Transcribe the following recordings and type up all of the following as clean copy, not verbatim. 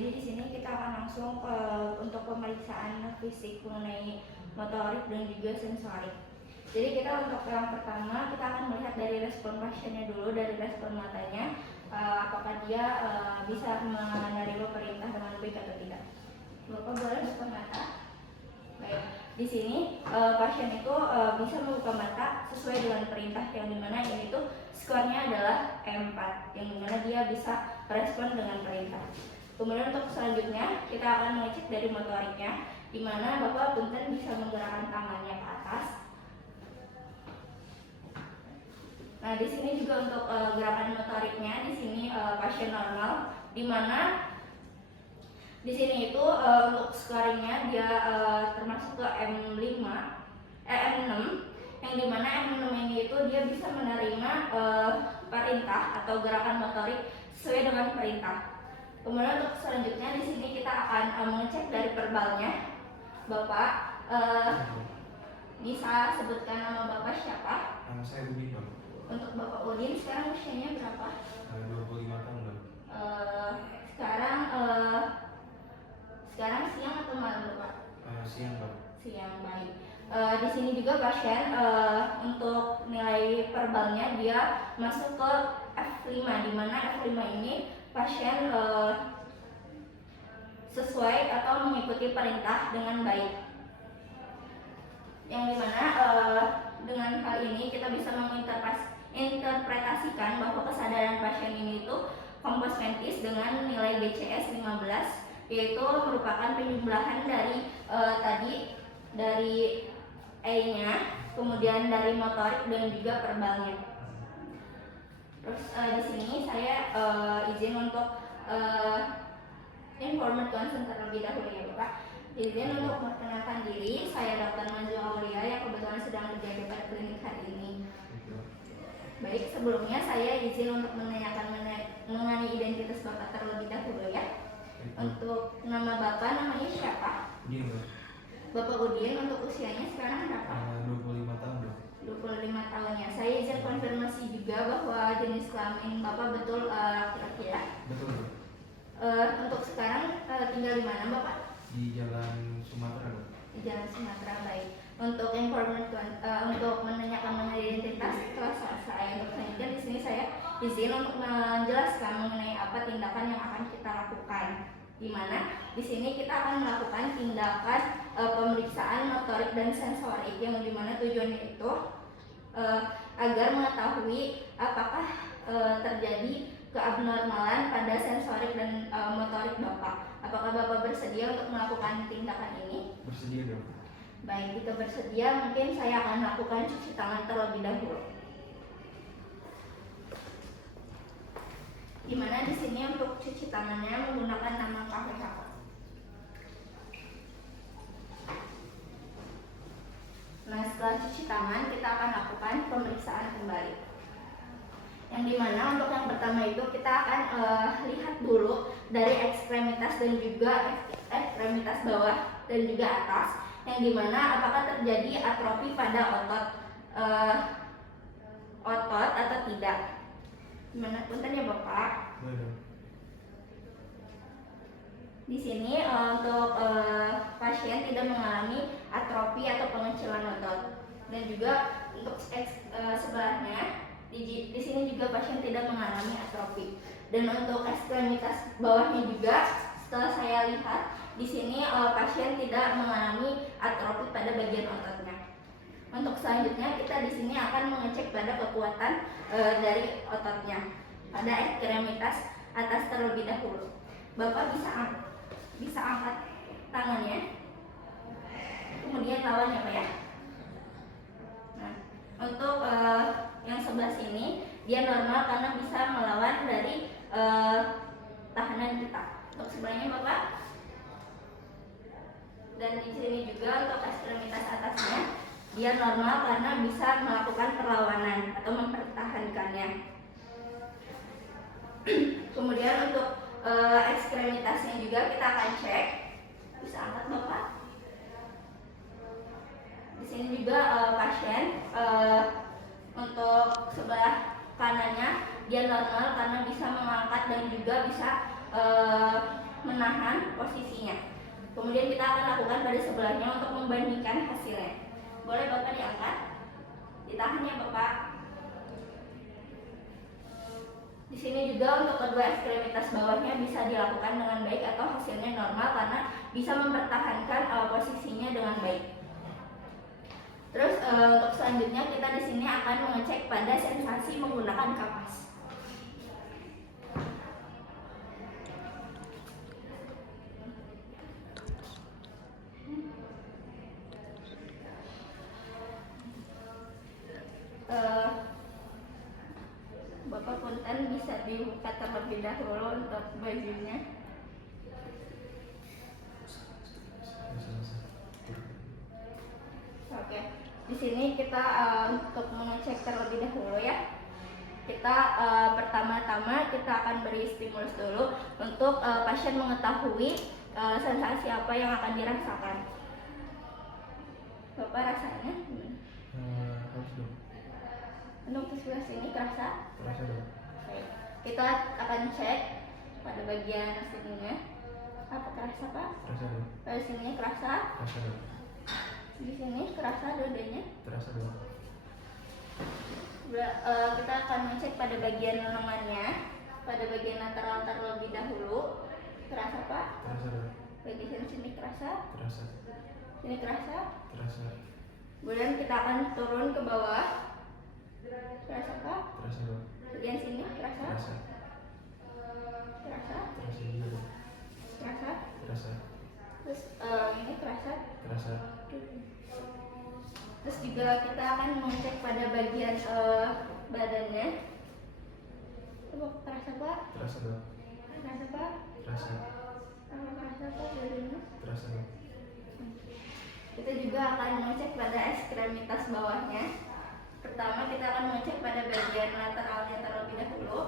Jadi di sini kita akan langsung untuk pemeriksaan fisik mengenai motorik dan juga sensorik. Jadi kita untuk yang pertama kita akan melihat dari respon pasiennya dulu, dari respon matanya, apakah dia bisa menerima perintah dengan baik atau tidak. Bapak boleh buka mata. Baik, di sini pasien itu bisa membuka mata sesuai dengan perintah, yang dimana ini tuh skornya adalah E4, yang dimana dia bisa respon dengan perintah. Kemudian untuk selanjutnya kita akan mengecek dari motoriknya, di mana Bapak punten bisa menggerakkan tangannya ke atas. Nah, di sini juga untuk gerakan motoriknya, di sini pasien normal, di mana di sini itu untuk scoringnya dia termasuk ke M6, yang dimana M6 ini itu dia bisa menerima perintah atau gerakan motorik sesuai dengan perintah. Kemudian untuk selanjutnya di sini kita akan mengecek dari verbalnya. Bapak bisa sebutkan nama Bapak siapa? Nama saya Udin, Bang. Untuk Bapak Udin sekarang usianya berapa? 25 tahun, Bang. Sekarang siang atau malam, Bapak? Siang, Bang. Siang, baik. Di sini juga pasien untuk nilai verbalnya dia masuk ke F5, di mana F5 ini pasien sesuai atau mengikuti perintah dengan baik. Yang dimana dengan hal ini kita bisa menginterpretasikan bahwa kesadaran pasien ini itu kompos mentis dengan nilai GCS 15, yaitu merupakan penjumlahan dari tadi dari E-nya, kemudian dari motorik dan juga verbalnya. Terus di sini saya izin untuk informed consent terlebih dahulu ya Bapak. Izin untuk memperkenalkan diri, saya Dr. Manjua Aulia yang kebetulan sedang berjaga pada klinik hari ini. Baik, sebelumnya saya izin untuk menanyakan mengenai identitas Bapak terlebih dahulu ya. Untuk nama Bapak namanya siapa? Udin, Bang. Bapak Udin, untuk usianya sekarang berapa? 25 tahun, Bang. 25 tahunnya. Saya izin konfirmasi juga bahwa jenis kelamin Bapak betul laki-laki ya? Betul, Bang. Untuk sekarang tinggal di mana Bapak? Di Jalan Sumatera, Bang. Di Jalan Sumatera, baik. Untuk untuk menanyakan mengenai identitas telah selesai. Untuk selanjutnya di sini saya izin untuk menjelaskan mengenai apa tindakan yang akan kita lakukan. Di mana di sini kita akan melakukan tindakan pemeriksaan motorik dan sensorik, yang dimana tujuannya itu agar mengetahui apakah terjadi keabnormalan pada sensorik dan motorik Bapak. Apakah Bapak bersedia untuk melakukan tindakan ini? Bersedia, dong. Baik, jika bersedia mungkin saya akan melakukan cuci tangan terlebih dahulu. Dimana di sini untuk cuci tangannya menggunakan nama KPH. Nah, setelah cuci tangan kita akan lakukan pemeriksaan kembali. Yang dimana untuk yang pertama itu kita akan lihat dulu dari ekstremitas dan juga ekstremitas bawah dan juga atas, yang dimana apakah terjadi atrofi pada otot atau tidak. Gimana punten ya Bapak? Boleh, dong. Di sini untuk pasien tidak mengalami atrofi atau pengecilan otot, dan juga untuk sebelahnya di sini juga pasien tidak mengalami atrofi. Dan untuk ekstremitas bawahnya juga setelah saya lihat di sini pasien tidak mengalami atrofi pada bagian ototnya. Untuk selanjutnya kita di sini akan mengecek pada kekuatan dari ototnya pada ekstremitas atas terlebih dahulu. Bapak bisa angkat tangannya, kemudian lawan ya Pak ya. Nah, untuk yang sebelah sini dia normal karena bisa melawan dari tahanan kita. Untuk sebelahnya Bapak. Dan di sini juga untuk ekstremitas atasnya dia normal karena bisa melakukan perlawanan atau mempertahankannya. Kemudian untuk ekstremitasnya juga kita akan cek. Bisa angkat Bapak. Di sini juga pasien untuk sebelah kanannya dia normal karena bisa mengangkat dan juga bisa menahan posisinya. Kemudian kita akan lakukan pada sebelahnya untuk membandingkan hasilnya. Boleh Bapak diangkat? Ditahan ya Bapak. Di sini juga untuk kedua ekstremitas bawahnya bisa dilakukan dengan baik atau hasilnya normal karena bisa mempertahankan posisinya dengan baik. Terus untuk selanjutnya kita di sini akan mengecek pada sensasi menggunakan kapas. Bapak punten bisa dibuka terlebih dahulu untuk bajunya. Oke, di sini kita untuk mengecek terlebih dahulu ya. Kita pertama-tama kita akan beri stimulus dulu untuk pasien mengetahui sensasi apa yang akan dirasakan. Bapak rasanya gimana? Harus dong. Untuk di sebelah sini kerasa? Terasa dong. Baik. Kita akan cek pada bagian sininya. Apa kerasa Pak? Terasa dong. Pada sininya kerasa? Terasa dong. Di sini kerasa dua-duanya? Terasa dong. Kita akan mengecek pada bagian lengannya, pada bagian lateral terlebih dahulu. Kerasa Pak? Terasa dong. Bagian sini kerasa? Terasa. Sini kerasa? Terasa. Kemudian kita akan turun ke bawah. Kerasa Pak? Terasa dong. Bagian sini kerasa? Terasa. Kerasa? Terasa juga dong. Kerasa? Terasa. Terus ini kerasa? Terasa. Terus juga kita akan mengecek pada bagian badannya. Coba kerasa Pak? Terasa dong. Kerasa Pak? Terasa. Kerasa Pak badannya? Terasa dong. Kita juga akan mengecek pada ekstremitas bawahnya. Pertama kita akan mengecek pada bagian lateralnya terlebih dahulu.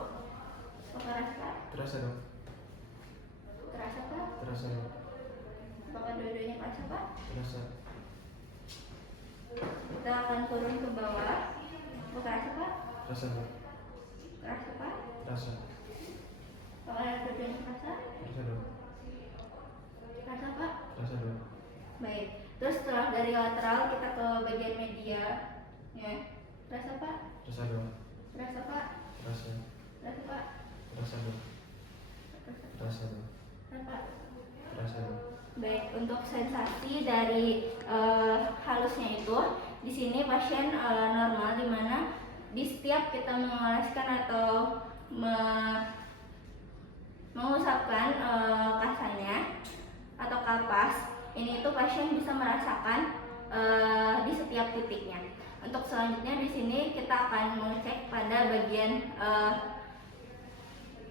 Apakah kerasa? Terasa dong. Kerasa Pak? Terasa dong. Apakah dua-duanya kerasa Pak? Terasa. Kita akan turun ke bawah. Apakah kerasa Pak? Terasa dong. Kerasa Pak? Terasa. Apakah dua-duanya kerasa? Terasa dong. Kerasa Pak? Terasa dong. Baik. Terus setelah dari lateral kita ke bagian media. Ya. Kerasa Pak? Terasa dong. Kerasa Pak? Terasa. Kerasa Pak? Terasa dong. Terasa dong. Kerasa Pak? Terasa dong. Baik, untuk sensasi dari halusnya itu, di sini pasien normal, di mana di setiap kita mengoleskan atau mengusapkan kasanya atau kapas, ini itu pasien bisa merasakan di setiap titiknya. Untuk selanjutnya di sini kita akan mengecek pada bagian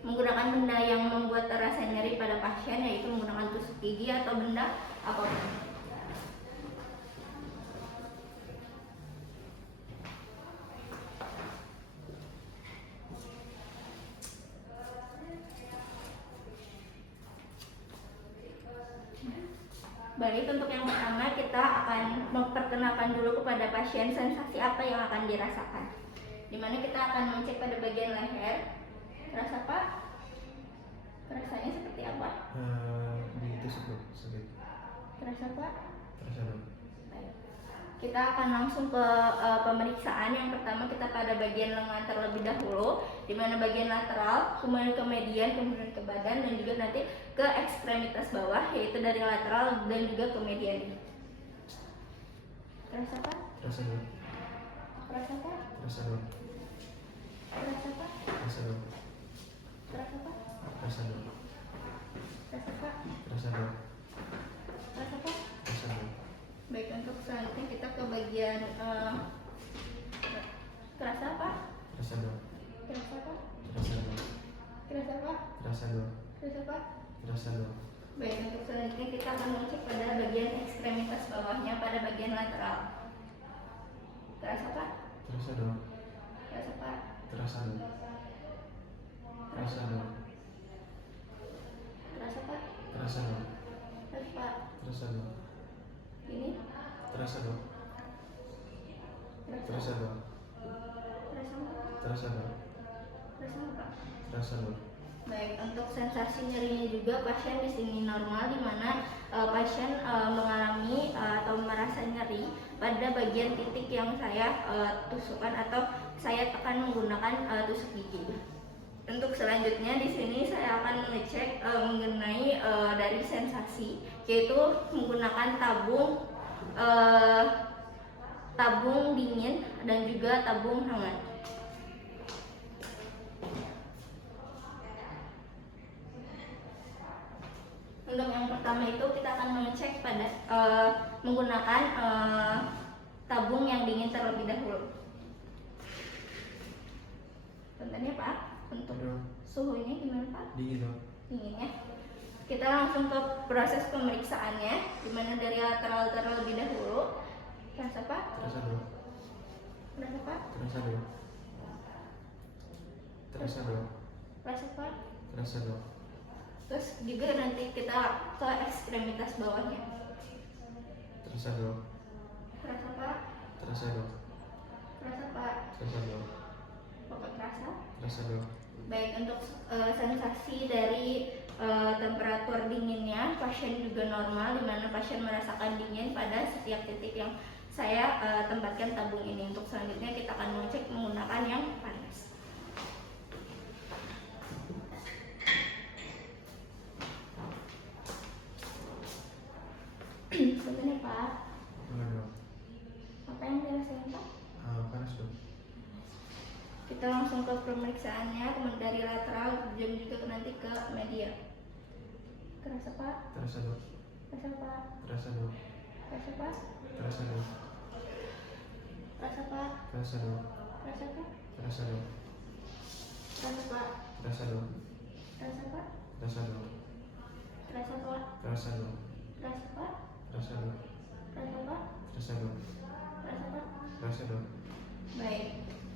menggunakan benda yang membuat terasa nyeri pada pasien, yaitu menggunakan tusuk gigi atau benda apapun. Baik, untuk yang pertama kita akan memperkenalkan dulu kepada pasien sensasi apa yang akan dirasakan. Dimana kita akan mengecek pada bagian leher. Rasa Pak? Rasanya seperti apa? Ditusuk dong. Sakit. Terasa Pak? Terasa dong. Baik. Kita akan langsung ke pemeriksaan. Yang pertama kita pada bagian lengan terlebih dahulu, di mana bagian lateral, kemudian ke median, kemudian ke badan, dan juga nanti ke ekstremitas bawah, yaitu dari lateral dan juga ke median. Terasa Pak? Terasa dong. Terasa Pak? Terasa dong. Terasa Pak? Terasa dong. Terasa Pak? Terasa dong. Terasa Pak? Terasa dong. Terasa Pak? Terasa dong. Baik, untuk selanjutnya kita ke bagian terasa Pak? Terasa dong. Terasa Pak? Terasa dong. Terasa Pak? Terasa dong. Terasa Pak? Terasa dong. Baik, untuk selanjutnya kita akan mengecek pada bagian ekstremitas bawahnya pada bagian lateral. Terasa Pak? Terasa dong. Terasa Pak? Terasa dong. Terasa dong. Terasa Pak? Terasa dong. Terasa Pak? Terasa dong. Ini? Terasa dong. Terasa dong. Terasa Pak? Terasa dong. Terasa Pak? Terasa dong. Baik, untuk sensasi nyerinya juga pasien di sini normal, di mana pasien mengalami atau merasa nyeri pada bagian titik yang saya tusukkan atau saya tekan menggunakan tusuk gigi. Untuk selanjutnya di sini saya akan mengecek mengenai dari sensasi, yaitu menggunakan tabung dingin dan juga tabung hangat. Untuk yang pertama itu kita akan mengecek pada menggunakan tabung yang dingin terlebih dahulu. Bentar ya Pak, untuk suhunya gimana Pak? Dingin dong. Dingin ya. Kita langsung ke proses pemeriksaannya, dimana dari lateral terlebih dahulu. Terasa Pak? Terasa dong. Terasa Pak? Terasa dong. Terasa dong. Terasa Pak? Terasa dong. Terus juga nanti kita ke ekstremitas bawahnya. Terasa dong. Terasa Pak? Terasa dong. Terasa Pak? Terasa dong. Bapak terasa? Terasa dong. Baik, untuk sensasi dari temperatur dinginnya pasien juga normal, di mana pasien merasakan dingin pada setiap titik yang saya tempatkan tabung ini. Untuk selanjutnya kita akan mengecek menggunakan yang panas. Sebentar ya Pak. Mana dong? Apa yang dirasain Pak? Panas dong. Kita langsung ke pemeriksaannya, kemudian dari lateral dan juga nanti ke media. Terasa Pak? Terasa dong. Terasa Pak? Terasa dong. Terasa Pak? Terasa dong. Terasa Pak? Terasa dong. Terasa Pak? Terasa dong. Terasa Pak? Terasa dong. Terasa Pak? Terasa dong. Terasa Pak? Terasa dong. Terasa Pak? Terasa dong. Terasa Pak? Terasa dong. Terasa Pak? Terasa dong. Baik.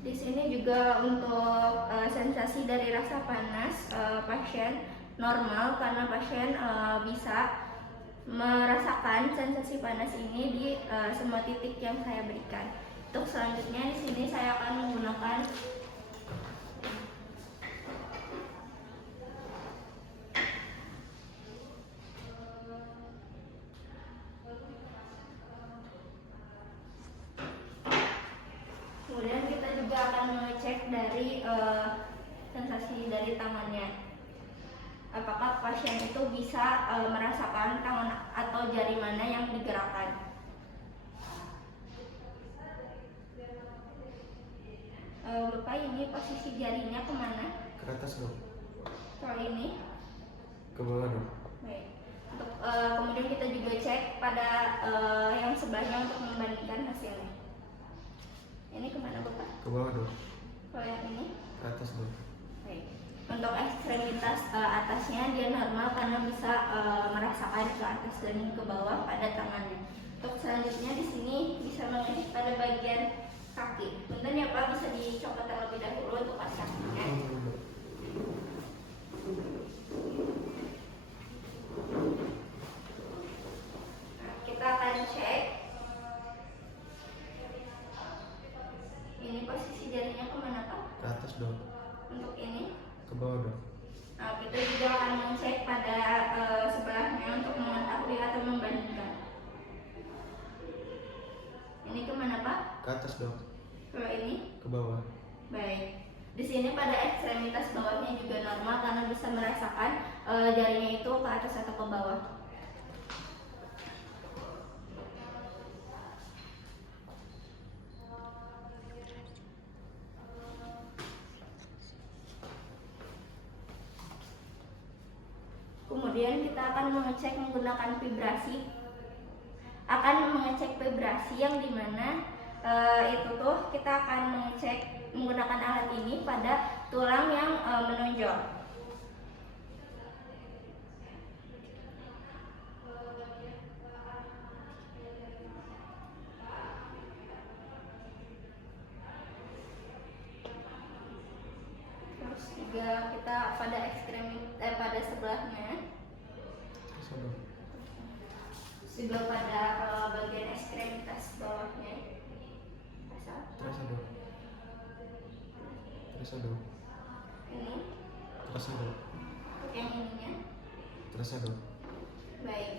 Di sini juga untuk sensasi dari rasa panas pasien normal, karena pasien bisa merasakan sensasi panas ini di semua titik yang saya berikan. Untuk selanjutnya di sini saya akan menggunakan kemudian kita juga akan mengecek dari sensasi dari tangannya. Apakah pasien itu bisa merasakan tangan atau jari mana yang digerakkan. Bapak, ini posisi jarinya kemana? Ke atas dong. Soal ini. Ke bawah dong. Baik. Untuk kemudian kita juga cek pada yang sebelahnya untuk membandingkan hasilnya. Ini kemana Bapak? Ke bawah dong. Kalau yang ini? Ke atas dong. Baik. Untuk ekstremitas atasnya dia normal karena bisa merasakan ke atas dan ke bawah pada tangannya. Untuk selanjutnya di sini bisa mengecek pada bagian kaki. Bentar ya Pak, bisa dicopot terlebih dahulu untuk pas kakinya. Nah, kita akan cek. Ini posisi jarinya kemana Pak? Ke atas dong. Untuk ini? Ke bawah dong. Nah, kita juga akan mengecek pada sebelahnya untuk mengetahui atau membandingkan. Ini kemana Pak? Ke atas dong. Kalau ini? Ke bawah. Baik. Di sini pada ekstremitas bawahnya juga normal karena bisa merasakan jarinya itu ke atas atau ke bawah. Kemudian kita akan mengecek menggunakan vibrasi. Akan mengecek vibrasi yang dimana itu tuh kita akan mengecek menggunakan alat ini pada tulang yang menonjol. Terus juga kita pada pada sebelahnya. Terasa dong. Juga pada bagian ekstremitas bawahnya. Terasa dong. Terasa dong. Ini Terasa dong. yang ininya? Terasa dok. Baik.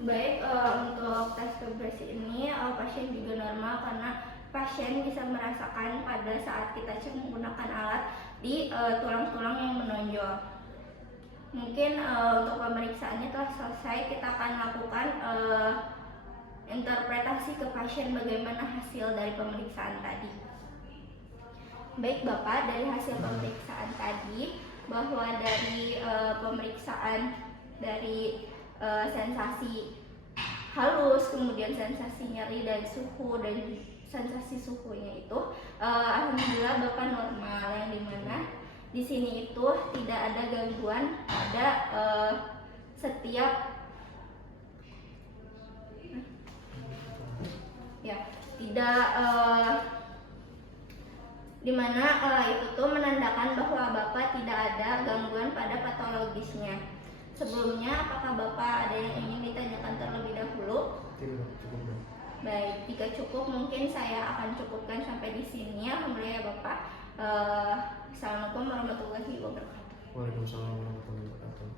Baik, untuk tes vibrasi ini pasien juga normal karena pasien bisa merasakan pada saat kita cek menggunakan alat di tulang-tulang yang menonjol. Mungkin untuk pemeriksaannya telah selesai, kita akan lakukan interpretasi ke pasien bagaimana hasil dari pemeriksaan tadi. Baik Bapak, dari hasil pemeriksaan tadi bahwa dari pemeriksaan dari sensasi halus, kemudian sensasi nyeri dan suhu dan sensasi suhunya itu alhamdulillah Bapak normal, yang dimana di sini itu tidak ada gangguan pada setiap tidak dimana itu tuh menandakan bahwa Bapak tidak ada gangguan pada patologisnya. Sebelumnya, apakah Bapak ada yang ingin ditanyakan terlebih dahulu? Tidak, cukup dok. Baik, jika cukup mungkin saya akan cukupkan sampai di sini. Alhamdulillah ya Bapak. Assalamualaikum warahmatullahi wabarakatuh. Waalaikumsalam warahmatullahi wabarakatuh.